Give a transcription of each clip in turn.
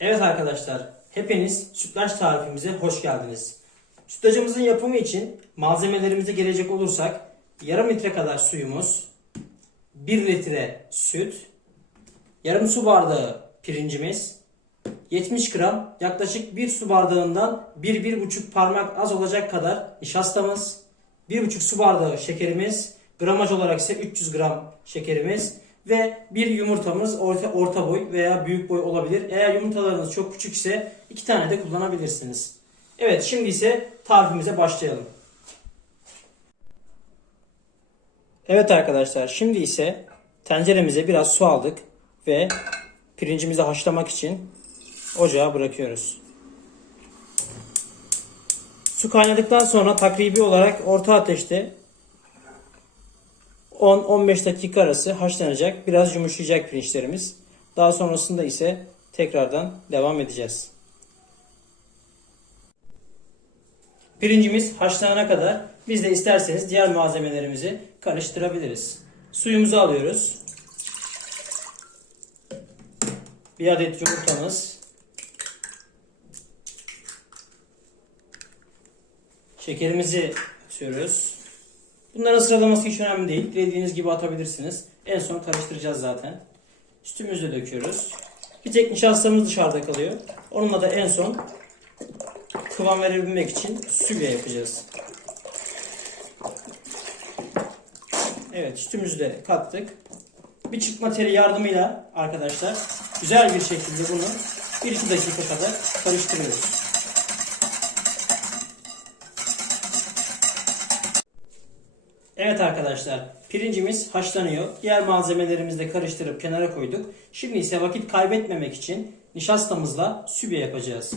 Evet arkadaşlar, hepiniz sütlaç tarifimize hoş geldiniz. Sütlacımızın yapımı için malzemelerimize gelecek olursak yarım litre kadar suyumuz, 1 litre süt, yarım su bardağı pirincimiz, 70 gram yaklaşık 1 su bardağından 1-1,5 parmak az olacak kadar nişastamız, 1,5 su bardağı şekerimiz, gramaj olarak ise 300 gram şekerimiz ve bir yumurtamız orta, orta boy veya büyük boy olabilir. Eğer yumurtalarınız çok küçük ise iki tane de kullanabilirsiniz. Evet şimdi ise tarifimize başlayalım. Evet arkadaşlar şimdi ise tenceremize biraz su aldık ve pirincimizi haşlamak için ocağa bırakıyoruz. Su kaynadıktan sonra takribi olarak orta ateşte 10-15 dakika arası haşlanacak. Biraz yumuşayacak pirinçlerimiz. Daha sonrasında ise tekrardan devam edeceğiz. Pirincimiz haşlanana kadar biz de isterseniz diğer malzemelerimizi karıştırabiliriz. Suyumuzu alıyoruz. Bir adet yumurtamız. Şekerimizi atıyoruz. Bunların sıralaması hiç önemli değil. Dilediğiniz gibi atabilirsiniz. En son karıştıracağız zaten. Sütümüzü de döküyoruz. Bir tek nişastamız dışarıda kalıyor. Onunla da en son kıvam verebilmek için sübye yapacağız. Evet sütümüzü de kattık. Bir çırpma teli yardımıyla arkadaşlar güzel bir şekilde bunu 1-2 dakika kadar karıştırıyoruz. Evet arkadaşlar pirincimiz haşlanıyor. Diğer malzemelerimizi de karıştırıp kenara koyduk. Şimdi ise vakit kaybetmemek için nişastamızla sübye yapacağız.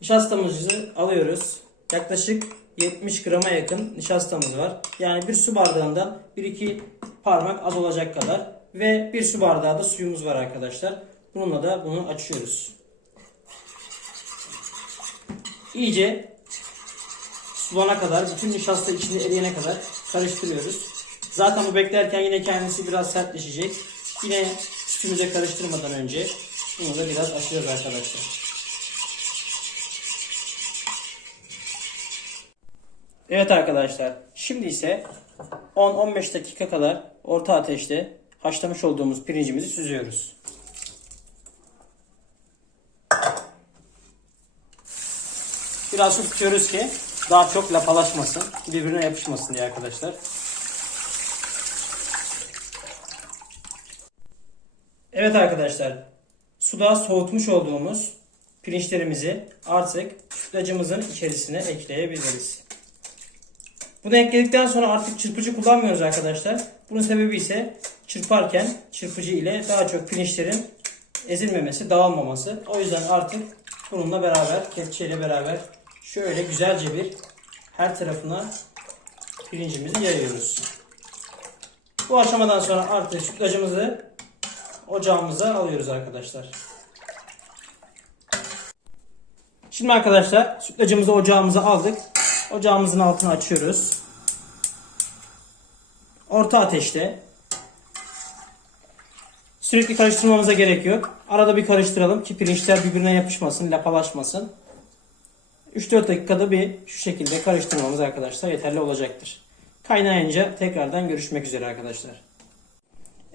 Nişastamızı alıyoruz. Yaklaşık 70 grama yakın nişastamız var. Yani bir su bardağından 1-2 parmak az olacak kadar. Ve bir su bardağı da suyumuz var arkadaşlar. Bununla da bunu açıyoruz. İyice sulana kadar, bütün nişasta içinde eriyene kadar karıştırıyoruz. Zaten bu beklerken yine kendisi biraz sertleşecek. Yine sütümüze karıştırmadan önce bunu da biraz açıyoruz arkadaşlar. Evet arkadaşlar, şimdi ise 10-15 dakika kadar orta ateşte haşlamış olduğumuz pirincimizi süzüyoruz. Biraz su ki daha çok lapalaşmasın, birbirine yapışmasın diye arkadaşlar. Evet arkadaşlar, suda soğutmuş olduğumuz pirinçlerimizi artık sütlacımızın içerisine ekleyebiliriz. Bunu ekledikten sonra artık çırpıcı kullanmıyoruz arkadaşlar. Bunun sebebi ise çırparken çırpıcı ile daha çok pirinçlerin ezilmemesi, dağılmaması. O yüzden artık bununla beraber, kepçeyle beraber şöyle güzelce bir her tarafına pirincimizi yayıyoruz. Bu aşamadan sonra artık sütlacımızı ocağımıza alıyoruz arkadaşlar. Şimdi arkadaşlar sütlacımızı ocağımıza aldık. Ocağımızın altını açıyoruz. Orta ateşte. Sürekli karıştırmamıza gerek yok. Arada bir karıştıralım ki pirinçler birbirine yapışmasın, lapalaşmasın. 3-4 dakikada bir şu şekilde karıştırmamız arkadaşlar yeterli olacaktır. Kaynayınca tekrardan görüşmek üzere arkadaşlar.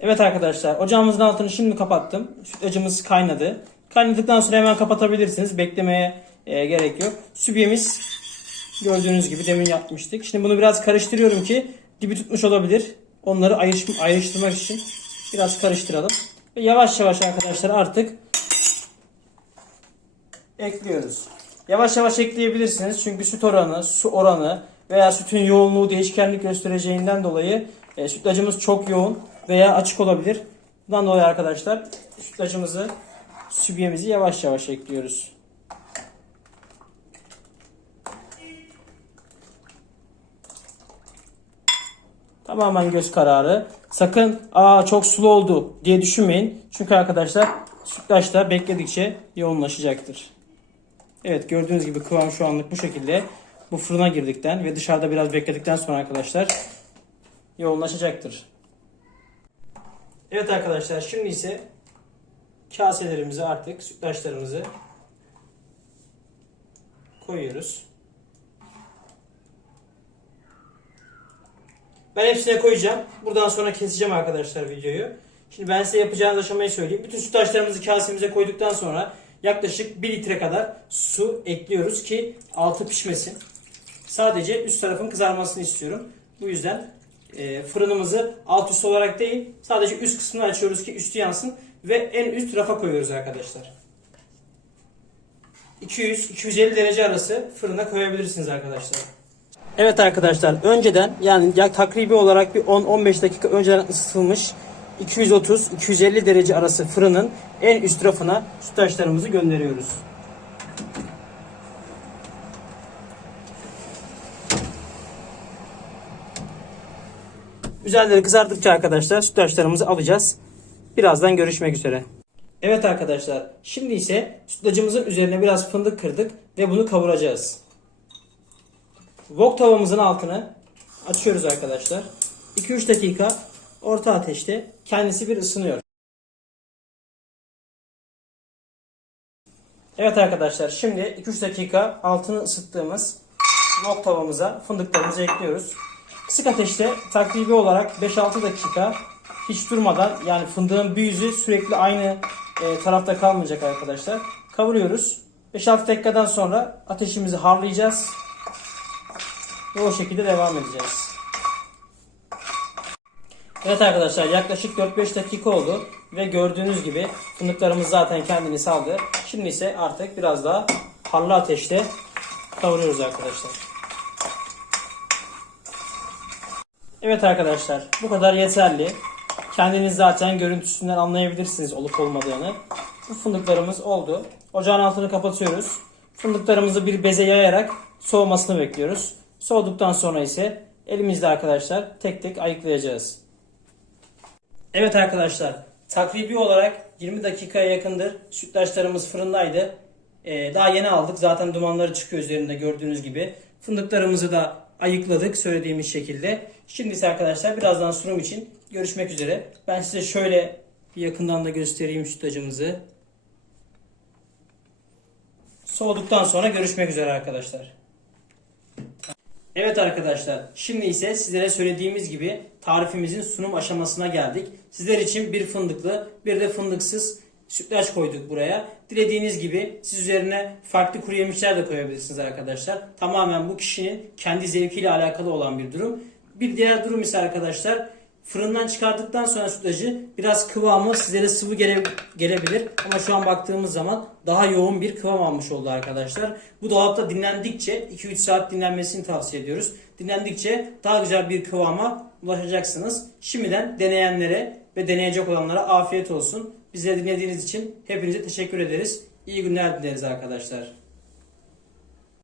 Evet arkadaşlar ocağımızın altını şimdi kapattım. Sütlacımız kaynadı. Kaynadıktan sonra hemen kapatabilirsiniz. Beklemeye e, gerek yok. Sübyemiz gördüğünüz gibi demin yapmıştık. Şimdi bunu biraz karıştırıyorum ki dibi tutmuş olabilir. Onları ayrış, ayrıştırmak için biraz karıştıralım. Ve yavaş yavaş arkadaşlar artık ekliyoruz. Yavaş yavaş ekleyebilirsiniz. Çünkü süt oranı, su oranı veya sütün yoğunluğu değişkenlik göstereceğinden dolayı e, sütlacımız çok yoğun veya açık olabilir. Bundan dolayı arkadaşlar sütlacımızı, sübyemizi yavaş yavaş ekliyoruz. Tamamen göz kararı. Sakın aa çok sulu oldu diye düşünmeyin. Çünkü arkadaşlar sütlaç da bekledikçe yoğunlaşacaktır. Evet gördüğünüz gibi kıvam şu anlık bu şekilde. Bu fırına girdikten ve dışarıda biraz bekledikten sonra arkadaşlar yoğunlaşacaktır. Evet arkadaşlar şimdi ise kaselerimize artık sütlaçlarımızı koyuyoruz. Ben hepsine koyacağım. Buradan sonra keseceğim arkadaşlar videoyu. Şimdi ben size yapacağınız aşamayı söyleyeyim. Bütün sütlaçlarımızı kasemize koyduktan sonra yaklaşık 1 litre kadar su ekliyoruz ki altı pişmesin. Sadece üst tarafın kızarmasını istiyorum. Bu yüzden e, fırınımızı alt üst olarak değil sadece üst kısmını açıyoruz ki üstü yansın ve en üst rafa koyuyoruz arkadaşlar. 200-250 derece arası fırına koyabilirsiniz arkadaşlar. Evet arkadaşlar önceden yani ya takribi olarak bir 10-15 dakika önceden ısıtılmış 230-250 derece arası fırının en üst rafına sütlaçlarımızı gönderiyoruz. Üzerleri kızardıkça arkadaşlar sütlaçlarımızı alacağız. Birazdan görüşmek üzere. Evet arkadaşlar şimdi ise sütlacımızın üzerine biraz fındık kırdık ve bunu kavuracağız. Wok tavamızın altını açıyoruz arkadaşlar. 2-3 dakika orta ateşte kendisi bir ısınıyor. Evet arkadaşlar şimdi 2-3 dakika altını ısıttığımız wok tavamıza fındıklarımızı ekliyoruz. Kısık ateşte takribi olarak 5-6 dakika hiç durmadan yani fındığın bir yüzü sürekli aynı e, tarafta kalmayacak arkadaşlar. Kavuruyoruz. 5-6 dakikadan sonra ateşimizi harlayacağız. Ve o şekilde devam edeceğiz. Evet arkadaşlar yaklaşık 4-5 dakika oldu ve gördüğünüz gibi fındıklarımız zaten kendini saldı. Şimdi ise artık biraz daha harlı ateşte kavuruyoruz arkadaşlar. Evet arkadaşlar bu kadar yeterli. Kendiniz zaten görüntüsünden anlayabilirsiniz olup olmadığını. Bu fındıklarımız oldu. Ocağın altını kapatıyoruz. Fındıklarımızı bir beze yayarak soğumasını bekliyoruz. Soğuduktan sonra ise elimizde arkadaşlar tek tek ayıklayacağız. Evet arkadaşlar takribi olarak 20 dakikaya yakındır sütlaçlarımız fırındaydı. Ee, daha yeni aldık zaten dumanları çıkıyor üzerinde gördüğünüz gibi. Fındıklarımızı da ayıkladık söylediğimiz şekilde. Şimdi ise arkadaşlar birazdan sunum için görüşmek üzere. Ben size şöyle bir yakından da göstereyim sütlacımızı. Soğuduktan sonra görüşmek üzere arkadaşlar. Evet arkadaşlar, şimdi ise sizlere söylediğimiz gibi tarifimizin sunum aşamasına geldik. Sizler için bir fındıklı, bir de fındıksız sütlaç koyduk buraya. Dilediğiniz gibi siz üzerine farklı kuru yemişler de koyabilirsiniz arkadaşlar. Tamamen bu kişinin kendi zevkiyle alakalı olan bir durum. Bir diğer durum ise arkadaşlar fırından çıkardıktan sonra sütlacı biraz kıvamı sizlere sıvı gele, gelebilir. Ama şu an baktığımız zaman daha yoğun bir kıvam almış oldu arkadaşlar. Bu dolapta dinlendikçe 2-3 saat dinlenmesini tavsiye ediyoruz. Dinlendikçe daha güzel bir kıvama ulaşacaksınız. Şimdiden deneyenlere ve deneyecek olanlara afiyet olsun. Bizleri dinlediğiniz için hepinize teşekkür ederiz. İyi günler dileriz arkadaşlar.